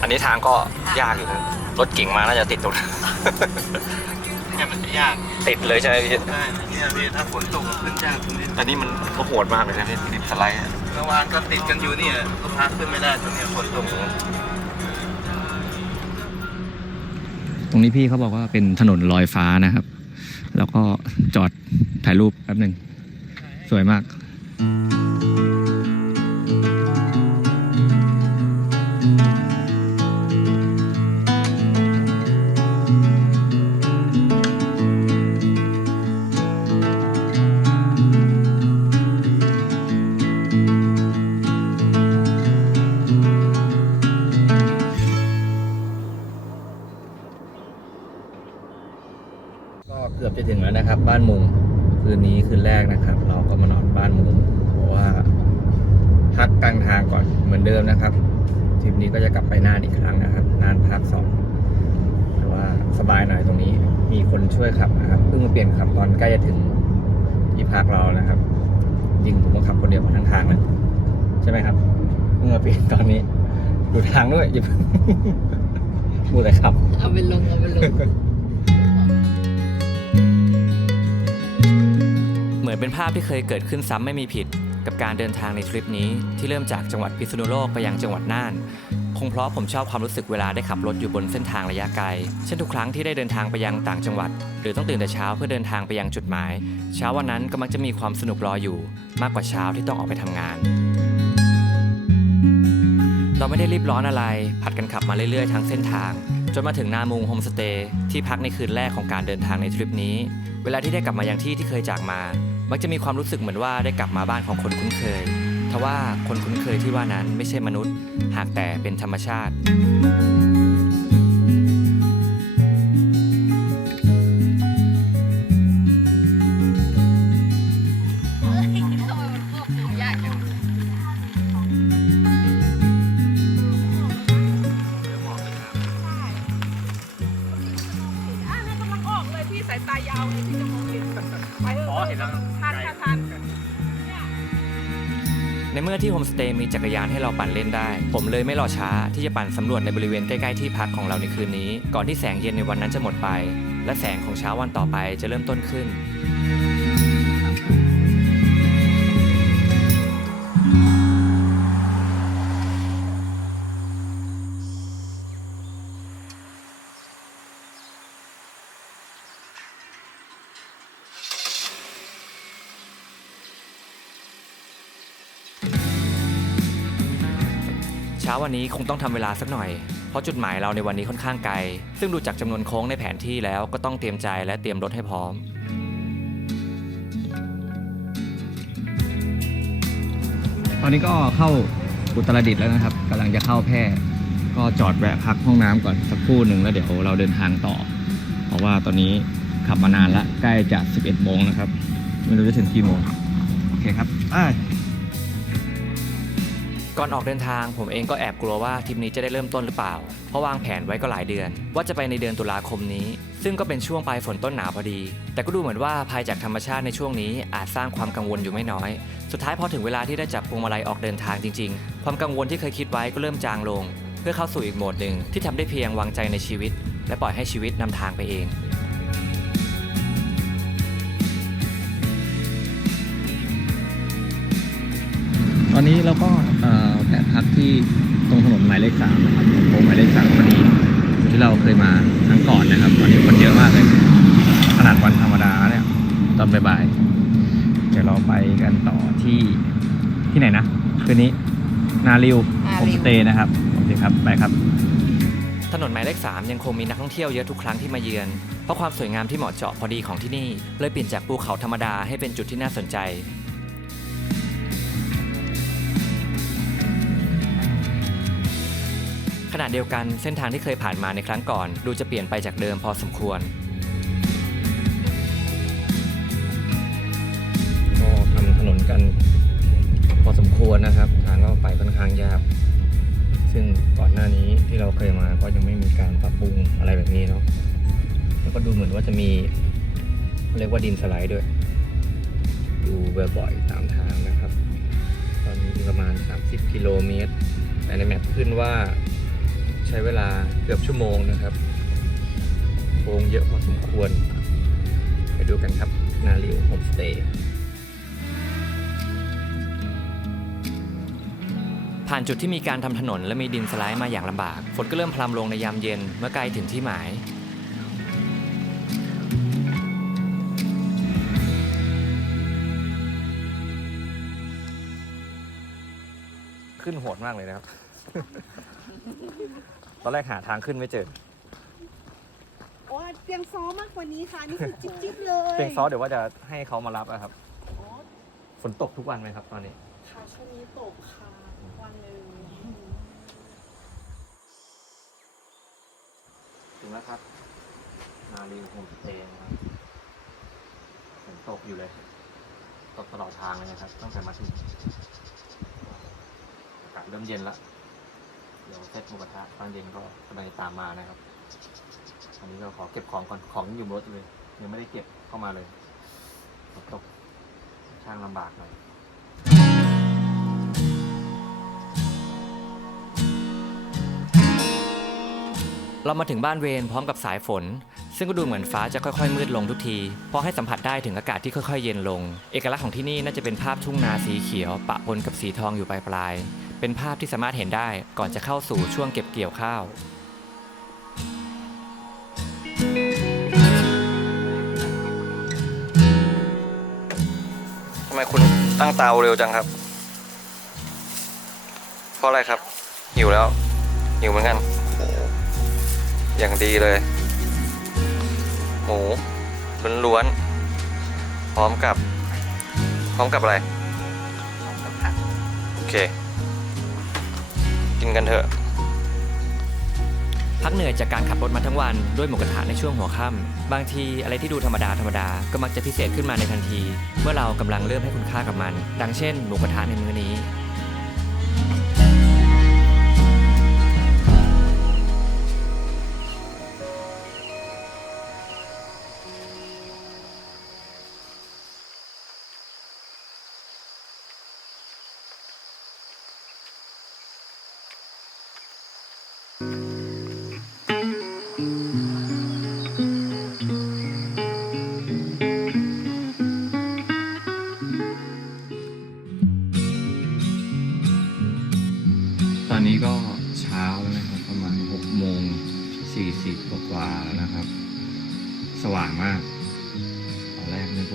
อันนี้ทางก็ยากอยู่นะรถเก่งมาน่าจะติดตรงนั้น เนี่ยมันจะยากติดเลยใช่ไหมพี่ใช่เนี่ยพี่ถ้าฝนตกก็ขึ้นยากตรงนี้แต่นี่มันก็โหดมากเลยนะพี่ติดสไลด์อะเมื่อวานก็ติดกันอยู่เนี่ยลูกค้าขึ้นไม่ได้ตรงเนี้ยฝนตกตรงนี้พี่เขาบอกว่าเป็นถนนลอยฟ้านะครับ แล้วก็จอดถ่ายรูปแป๊บหนึ่งสวยมากก็ ก็จะกลับไปน่านอีกครั้งนะครับน่านพักสองแต่ว่าสบายหน่อยตรงนี้ มีคนช่วยขับนะครับ เพิ่งมาเปลี่ยนขับตอนใกล้จะถึงที่พักเรานะครับจริงผมก็ขับคนเดียวมาทั้งทางเลยใช่ไหมครับ เพิ่งมาเปลี่ยนตอนนี้ดูทางด้วยอย่าเพิ่งพูดเลยครับ เอาไปลงเอาไปลงเหมือนเป็นภาพที่เคยเกิดขึ้นซ้ำไม่มีผิด กับการเดินทางในทริปนี้ที่เริ่มจากจังหวัดพิษณุโลกไปยังจังหวัดน่าน คงเพราะผมชอบความรู้สึกเวลาได้ขับรถอยู่บนเส้นทางระยะไกล เช่นทุกครั้งที่ได้เดินทางไปยังต่างจังหวัด หรือต้องตื่นแต่เช้าเพื่อเดินทางไปยังจุดหมาย เช้าวันนั้นก็มักจะมีความสนุกรออยู่ มากกว่าเช้าที่ต้องออกไปทำงาน เราไม่ได้รีบร้อนอะไร ผัดกันขับมาเรื่อยๆทั้งเส้นทางจนมาถึงนามุงโฮมสเตย์ที่พักในคืนแรกของการเดินทางในทริปนี้ เวลาที่ได้กลับมายังที่ที่เคยจากมา มักจะมีความรู้สึกเหมือนว่าได้กลับมาบ้านของคนคุ้นเคย ทว่าคนคุ้นเคยที่ว่านั้นไม่ใช่มนุษย์ หากแต่เป็นธรรมชาติ มื่อที่โฮมสเตย์มีจักรยานให้เราปั่นเล่นได้ ผมเลยไม่รอช้าที่จะปั่นสำรวจในบริเวณใกล้ๆที่พักของเราในคืนนี้ ก่อนที่แสงเย็นในวันนั้นจะหมดไป และแสงของเช้าวันต่อไปจะเริ่มต้นขึ้น ช้าวันนี้คงต้องทำเวลาสักหน่อย เพราะจุดหมายเราในวันนี้ค่อนข้างไกล ซึ่งดูจากจำนวนโค้งในแผนที่แล้วก็ต้องเตรียมใจและเตรียมรถให้พร้อมตอนนี้ก็เข้าอุตรดิตถ์แล้วนะครับกำลังจะเข้าแพร่ก็จอดแวะพักห้องน้ำก่อนสักครู่หนึ่งแล้วเดี๋ยวเราเดินทางต่อ เพราะว่าตอนนี้ขับมานานละใกล้จะ 11 โมงนะครับ ไม่รู้จะถึงกี่โมง โอเคครับอ่า ก่อนออกเดินทางผมเองก็แอบกลัวว่าทริปนี้จะได้เริ่มต้นหรือเปล่า เพราะวางแผนไว้ก็หลายเดือน ว่าจะไปในเดือนตุลาคมนี้ ซึ่งก็เป็นช่วงปลายฝนต้นหนาวพอดี แต่ก็ดูเหมือนว่าภัยจากธรรมชาติในช่วงนี้อาจสร้างความกังวลอยู่ไม่น้อย สุดท้ายพอถึงเวลาที่ได้จับพวงมาลัยออกเดินทางจริง ๆ ความกังวลที่เคยคิดไว้ก็เริ่มจางลง เพื่อเข้าสู่อีกโหมดหนึ่งที่ทำได้เพียงวางใจในชีวิต และปล่อยให้ชีวิตนำทางไปเอง อนนี้เราก็เอ่อแวะพักที่ตรงถนนหมายเลขสามนะครับโค้งหมายเลขสามพอดีที่เราเคยมาครั้งก่อนนะครับตอนนี้คนเยอะมากเลยขนาดวันธรรมดาเนี่ยตอนบ่ายๆเดี๋ยวเราไปกันต่อที่ที่ไหนนะคืนนี้นาริวนาริวโฮมสเตย์นะครับโอเคครับไปครับ ถนนหมายเลข3ยังคงมีนักท่องเที่ยวเยอะทุกครั้งที่มาเยือน เพราะความสวยงามที่เหมาะเจาะพอดีของที่นี่ เลยเปลี่ยนจากภูเขาธรรมดาให้เป็นจุดที่น่าสนใจ ขณะเดียวกันเส้นทางที่เคยผ่านมาในครั้งก่อน ดูจะเปลี่ยนไปจากเดิมพอสมควรก็ทำถนนกันพอสมควรนะครับ ทางก็ไปค่อนข้างยากซึ่งก่อนหน้านี้ที่เราเคยมาก็ยังไม่มีการปรับปรุงอะไรแบบนี้เนาะแล้วก็ดูเหมือนว่าจะมีเรียกว่าดินสไลด์ด้วย ดูบ่อยๆตามทางนะครับ ตอนนี้ประมาณ 30 กิโลเมตรแต่ในแมปขึ้นว่า ใช้เวลาเกือบชั่วโมงนะครับโค้งเยอะพอสมควร ไปดูกันครับ นาริวโฮมสเตย์ผ่านจุดที่มีการทำถนนและมีดินสไลด์มาอย่างลำบาก ฝนก็เริ่มพรำลงในยามเย็นเมื่อใกล้ถึงที่หมายขึ้นโหดมากเลยนะครับ ตอนแรกหาทางขึ้นไม่เจอโอ้ยเตียงซ้อมากกว่านี้ค่ะนี่คือจิ๊บจิ๊บเลยเพียงซอสเดี๋ยวว่าจะให้เขามารับอะครับฝนตกทุกวันไหมครับตอนนี้ ค่ะช่วงนี้ตกค่ะวันหนึ่งถึงแล้วครับนาริวโฮมสเตย์นะครับฝนตกอยู่เลย ตกตลอดทางเลยนะครับตั้งแต่มาถึงอากาศเริ่มเย็นละ เดี๋ยวเซตหมูกระทะตอนเย็นก็กำลังจะตามมานะครับอันนี้ก็ขอเก็บของก่อนของยังอยู่รถเลย ยังไม่ได้เก็บเข้ามาเลยฝนตกช่างลำบากหน่อยเรามาถึงบ้านเวรพร้อมกับสายฝน ซึ่งก็ดูเหมือนฟ้าจะค่อยๆมืดลงทุกทีพราะให้สัมผัสได้ถึงอากาศที่ค่อยๆเย็นลง เอกลักษณ์ของที่นี่น่าจะเป็นภาพทุ่งนาสีเขียว ปะปนกับสีทองอยู่ปลายๆ เป็นภาพที่สามารถเห็นได้ก่อนจะเข้าสู่ช่วงเก็บเกี่ยวข้าว ทำไมคุณตั้งเตาเร็วจังครับ เพราะอะไรครับ หิวแล้ว หิวเหมือนกันโอ้โหอย่างดีเลย หมูล้วนๆพร้อมกับ พร้อมกับอะไร โอเค กินกันเถอะ พักเหนื่อยจากการขับรถมาทั้งวันด้วยหมูกระทะในช่วงหัวค่ำบางทีอะไรที่ดูธรรมดาธรรมดาก็มักจะพิเศษขึ้นมาในทันที เมื่อเรากำลังเริ่มให้คุณค่ากับมัน ดังเช่นหมูกระทะในมื้อนี้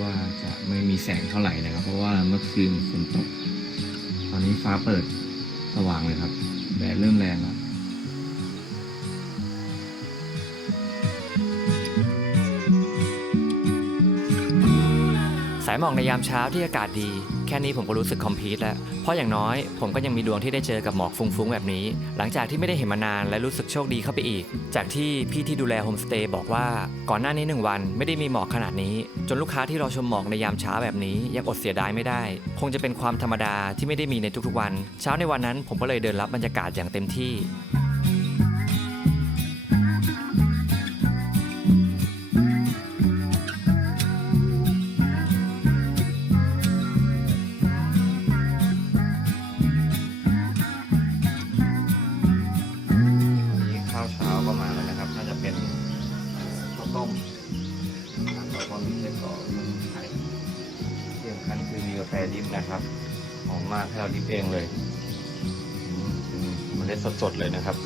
ว่าจะไม่มีแสงเท่าไหร่นะครับ เพราะว่าเมื่อคืนฝนตก ตอนนี้ฟ้าเปิดสว่างเลยครับ แดดเริ่มแรงแล้วายหมอกในยามเช้าที่อากาศดี แค่นี้ผมก็รู้สึกคอมพลีทแล้ว เพราะอย่างน้อยผมก็ยังมีดวงที่ได้เจอกับหมอกฟุ้งๆแบบนี้ หลังจากที่ไม่ได้เห็นมานานและรู้สึกโชคดีเข้าไปอีก จากที่พี่ที่ดูแลโฮมสเตย์บอกว่าก่อนหน้านี้หนึ่งวันไม่ได้มีหมอกขนาดนี้ จนลูกค้าที่รอชมหมอกในยามเช้าแบบนี้ยังอดเสียดายไม่ได้ คงจะเป็นความธรรมดาที่ไม่ได้มีในทุกๆวัน เช้าในวันนั้นผมก็เลยเดินรับบรรยากาศอย่างเต็มที่ สดๆเลยนะครับ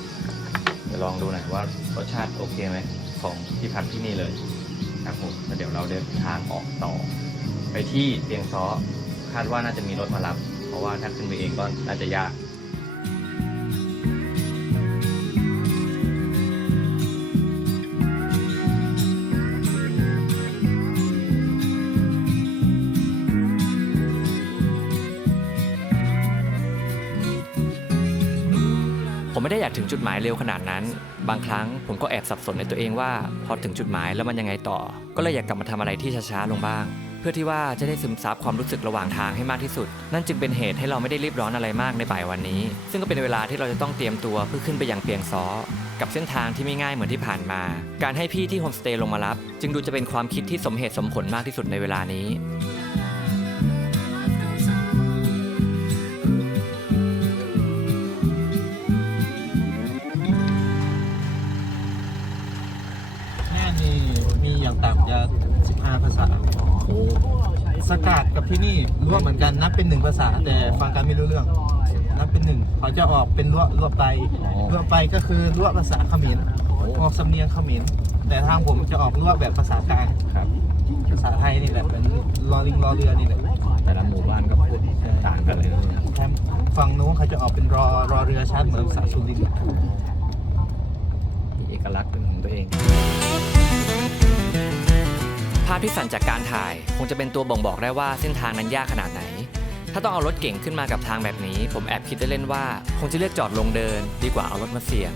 เดี๋ยวลองดูหน่อยว่ารสชาติโอเคไหมของที่พักที่นี่เลยครับผมแล้วเดี๋ยวเราเดินทางออกต่อ ไปที่เตียงซ้อคาดว่าน่าจะมีรถมารับ เพราะว่าถ้าขึ้นไปเองก็น่าจะยาก จุดหมายเร็วขนาดนั้น บางครั้งผมก็แอบสับสนในตัวเองว่า พอถึงจุดหมายแล้วมันยังไงต่อ ก็เลยอยากกลับมาทำอะไรที่ช้าๆลงบ้าง เพื่อที่ว่าจะได้ซึมซับความรู้สึกระหว่างทางให้มากที่สุด นั่นจึงเป็นเหตุให้เราไม่ได้รีบร้อนอะไรมากในบ่ายวันนี้ ซึ่งก็เป็นเวลาที่เราจะต้องเตรียมตัวเพื่อขึ้นไปยังเปียงซ้อกับเส้นทางที่ไม่ง่ายเหมือนที่ผ่านมา การให้พี่ที่โฮมสเตย์ลงมารับ จึงดูจะเป็นความคิดที่สมเหตุสมผลมากที่สุดในเวลานี้ ษาสกาดกับที่นี่รั้วเหมือนกันนับเป็นหนึ่งภาษาแต่ฟังกันไม่รู้เรื่อง นับเป็นหนึ่งเขาจะออกเป็นรั้วรั้วไปรั้วไปก็คือรั้วภาษาเขมรออกสำเนียงเขมรแต่ทางผมจะออกรั้วแบบภาษากลางครับภาษาไทยนี่แหละเป็นรอลิงรอเรือนี่แหละแต่ละหมู่บ้านก็พูดต่างกันเลยนะแถมฝั่งโน้นเขาจะออกเป็นรอรอเรือชัดเหมือนภาษาสุรินทร์มีเอกลักษณ์เป็นของตัวเองภาพที่สั่นจากการถ่าย คงจะเป็นตัวบ่งบอกได้ว่าเส้นทางนั้นยากขนาดไหน ถ้าต้องเอารถเก่งขึ้นมากับทางแบบนี้ ผมแอบคิดเล่นๆว่า คงจะเลือกจอดลงเดิน ดีกว่าเอารถมาเสี่ยง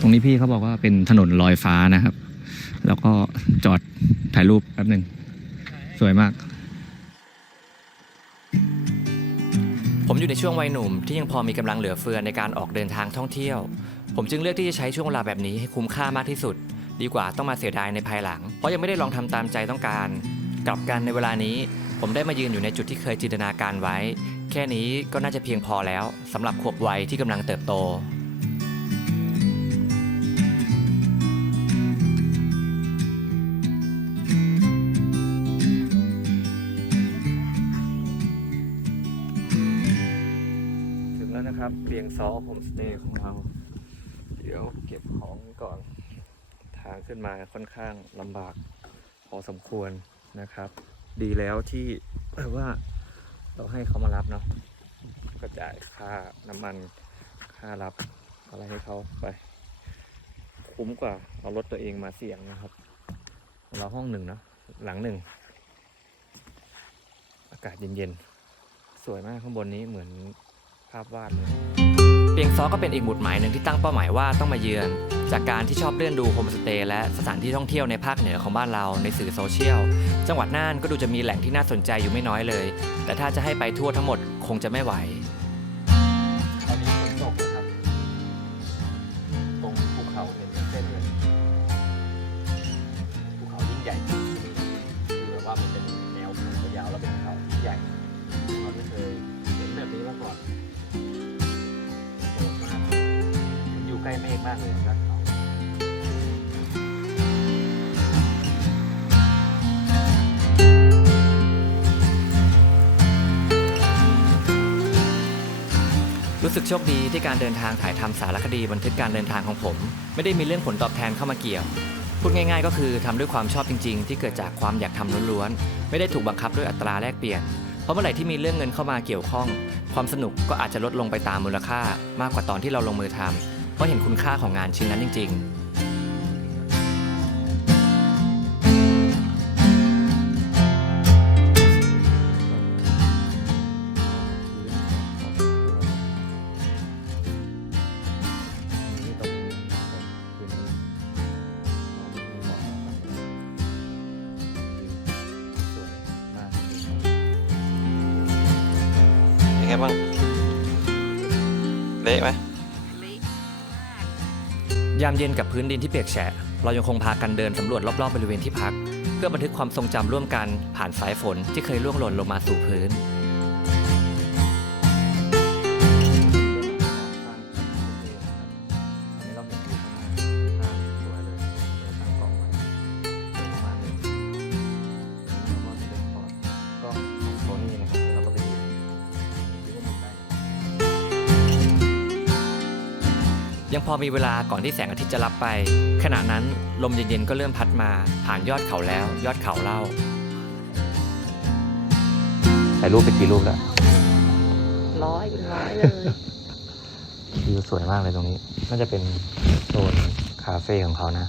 ตรงนี้พี่เขาบอกว่าเป็นถนนลอยฟ้านะครับ แล้วก็จอดถ่ายรูปแป๊บหนึ่งสวยมาก ผมอยู่ในช่วงวัยหนุ่มที่ยังพอมีกำลังเหลือเฟือในการออกเดินทางท่องเที่ยว ผมจึงเลือกที่จะใช้ช่วงเวลาแบบนี้ให้คุ้มค่ามากที่สุด ดีกว่าต้องมาเสียดายในภายหลัง เพราะยังไม่ได้ลองทำตามใจต้องการ กลับกันในเวลานี้ ผมได้มายืนอยู่ในจุดที่เคยจินตนาการไว้ แค่นี้ก็น่าจะเพียงพอแล้วสำหรับขวบวัยที่กำลังเติบโต งซอโฮมสเตย์ของเรา เดี๋ยวเก็บของก่อน ทางขึ้นมาค่อนข้างลำบากพอสมควรนะครับ ดีแล้วที่ว่าเราให้เขามารับเนาะก็จ่ายค่าน้ำมันค่ารับอะไรให้เขาไป คุ้มกว่าเอารถตัวเองมาเสี่ยงนะครับ เราห้องหนึ่งเนาะหลังหนึ่ง อากาศเย็นๆ สวยมากข้างบนนี้เหมือนภาพวาดเลย เปียงซ้อก็เป็นอีกหมุดหมายหนึ่งที่ตั้งเป้าหมายว่าต้องมาเยือน จากการที่ชอบเลื่อนดูโฮมสเตย์และสถานที่ท่องเที่ยวในภาคเหนือของบ้านเราในสื่อโซเชียล จังหวัดน่านก็ดูจะมีแหล่งที่น่าสนใจอยู่ไม่น้อยเลย แต่ถ้าจะให้ไปทั่วทั้งหมดคงจะไม่ไหว สึกโชคดีที่การเดินทางถ่ายทำสารคดีบันทึกการเดินทางของผม ไม่ได้มีเรื่องผลตอบแทนเข้ามาเกี่ยว พูดง่าย ๆ ก็คือทำด้วยความชอบจริง ๆ ที่เกิดจากความอยากทำล้วนๆ ไม่ได้ถูกบังคับด้วยอัตราแลกเปลี่ยน เพราะเมื่อไหร่ที่มีเรื่องเงินเข้ามาเกี่ยวข้อง ความสนุกก็อาจจะลดลงไปตามมูลค่า มากกว่าตอนที่เราลงมือทำเพราะเห็นคุณค่าของงานชิ้นนั้นจริง ๆ ไงบ้าง เละไหมยามเย็นกับพื้นดินที่เปียกแฉะ เรายังคงพากันเดินสำรวจรอบๆบริเวณที่พัก เพื่อบันทึกความทรงจำร่วมกันผ่านสายฝนที่เคยล่วงหล่นลงมาสู่พื้น ยังพอมีเวลาก่อนที่แสงอาทิตย์จะลับไป ขณะนั้นลมเย็นๆก็เริ่มพัดมาผ่านยอดเขาแล้ว ยอดเขาเล่าถ่ายรูปไปกี่รูปแล้วร้อยเป็นร้อยเลยวิวสวยมากเลยตรงนี้ น่าจะเป็นโซนคาเฟ่ของเขานะ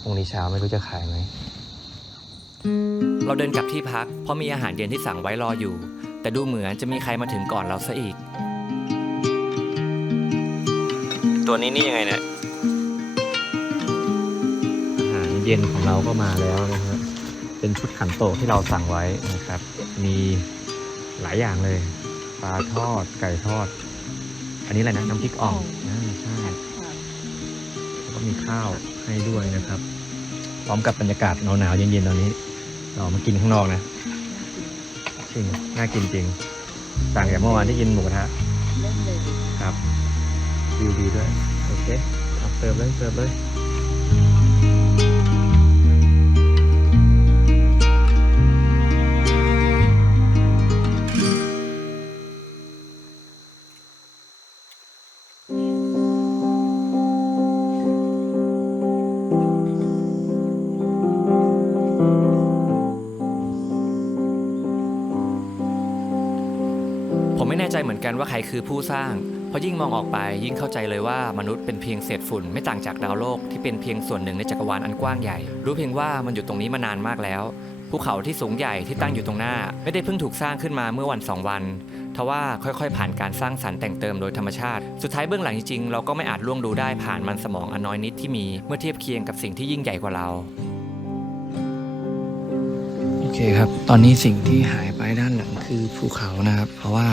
พรุ่งนี้เช้าไม่รู้จะขายไหมเราเดินกลับที่พักเพราะมีอาหารเย็นที่สั่งไว้รออยู่ แต่ดูเหมือนจะมีใครมาถึงก่อนเราซะอีก ตัวนี้นี่ยังไงเนี่ยอาหารเย็นของเราก็มาแล้วนะครับเป็นชุดขันโตกที่เราสั่งไว้นะครับ มีหลายอย่างเลย ปลาทอด ไก่ทอด อันนี้อะไรนะ น้ำพริกอ่องอ่าใช่แล้วก็มีข้าวให้ด้วยนะครับ พร้อมกับบรรยากาศหนาวๆเย็นๆตอนนี้ เรามากินข้างนอกนะจริงน่ากินจริง ต่างจากเมื่อวานที่กินหมูกระทะเล่นเลยครับ วิวดีด้วย โอเคเอาเติมเลยเติมเลยผมไม่แน่ใจเหมือนกันว่าใครคือผู้สร้างเพราะยิ่งมองออกไปยิ่งเข้าใจเลยว่ามนุษย์เป็นเพียงเศษฝุ่นไม่ต่างจากดาวโลกที่เป็นเพียงส่วนหนึ่งในจักรวาลอันกว้างใหญ่ รู้เพียงว่ามันอยู่ตรงนี้มานานมากแล้ว ภูเขาที่สูงใหญ่ที่ตั้งอยู่ตรงหน้า ไม่ได้เพิ่งถูกสร้างขึ้นมาเมื่อวันสองวันทว่าค่อยๆ ผ่านการสร้างสรรค์แต่งเติมโดยธรรมชาติ สุดท้ายเบื้องหลังจริงๆ เราก็ไม่อาจล่วงดูได้ผ่านมันสมองอันน้อยนิดที่มีเมื่อเทียบเคียงกับสิ่งที่ยิ่งใหญ่กว่าเรา โอเคครับ ตอนนี้สิ่งที่หายไปด้านหลังคือภูเขานะครับ เพราะว่า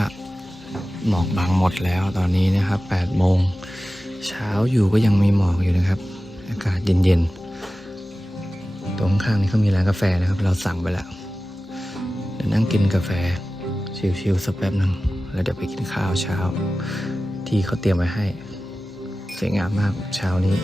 หมอกบังหมดแล้วตอนนี้นะครับ8โมงเช้าอยู่ก็ยังมีหมอกอยู่นะครับ อากาศเย็นๆ ตรงข้างนี้เขามีร้านกาแฟนะครับ เราสั่งไปแล้วเดี๋ยวนั่งกินกาแฟชิลๆสักแป๊บหนึ่งแล้วเดี๋ยวไปกินข้าวเช้า ที่เขาเตรียมไว้ให้ สวยงามมากเช้านี้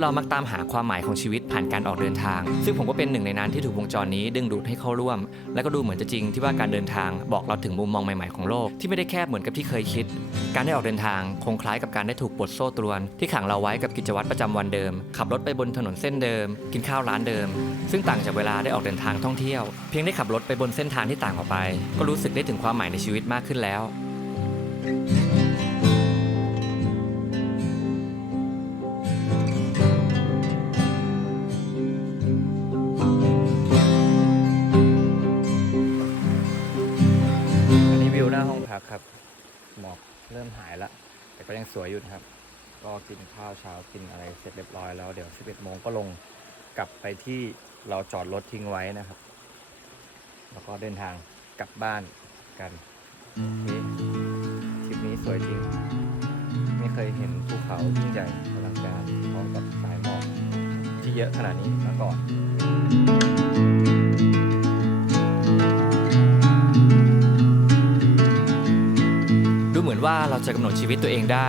ษย์เรามักตามหาความหมายของชีวิตผ่านการออกเดินทาง ซึ่งผมก็เป็นหนึ่งในนั้นที่ถูกวงจรนี้ดึงดูดให้เข้าร่วม และก็ดูเหมือนจะจริงที่ว่าการเดินทางบอกเราถึงมุมมองใหม่ๆของโลกที่ไม่ได้แคบเหมือนกับที่เคยคิด การได้ออกเดินทางคงคล้ายกับการได้ถูกปลดโซ่ตรวน ที่ขังเราไว้กับกิจวัตรประจำวันเดิม ขับรถไปบนถนนเส้นเดิม กินข้าวร้านเดิม ซึ่งต่างจากเวลาได้ออกเดินทางท่องเที่ยว เพียงได้ขับรถไปบนเส้นทางที่ต่างออกไป ก็รู้สึกได้ถึงความหมายในชีวิตมากขึ้นแล้วอัน ก็ยังสวยอยู่นะครับ ก็กินข้าวเช้ากินอะไรเสร็จเรียบร้อยแล้วเดี๋ยว 11โมงก็ลงกลับไปที่เราจอดรถทิ้งไว้นะครับ แล้วก็เดินทางกลับบ้านกันนี่ทริปนี้สวยจริง ไม่เคยเห็นภูเขายิ่งใหญ่อลังการพร้อมกับสายหมอกที่เยอะขนาดนี้มาก่อน ว่าเราจะกำหนดชีวิตตัวเองได้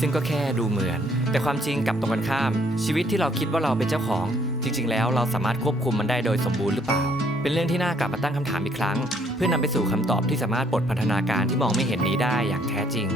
ซึ่งก็แค่ดูเหมือน แต่ความจริงกลับตรงกันข้าม ชีวิตที่เราคิดว่าเราเป็นเจ้าของ จริง ๆ แล้วเราสามารถควบคุมมันได้โดยสมบูรณ์หรือเปล่า เป็นเรื่องที่น่ากลับมาตั้งคำถามอีกครั้ง เพื่อนำไปสู่คำตอบที่สามารถปลดพันธนาการที่มองไม่เห็นนี้ได้อย่างแท้จริง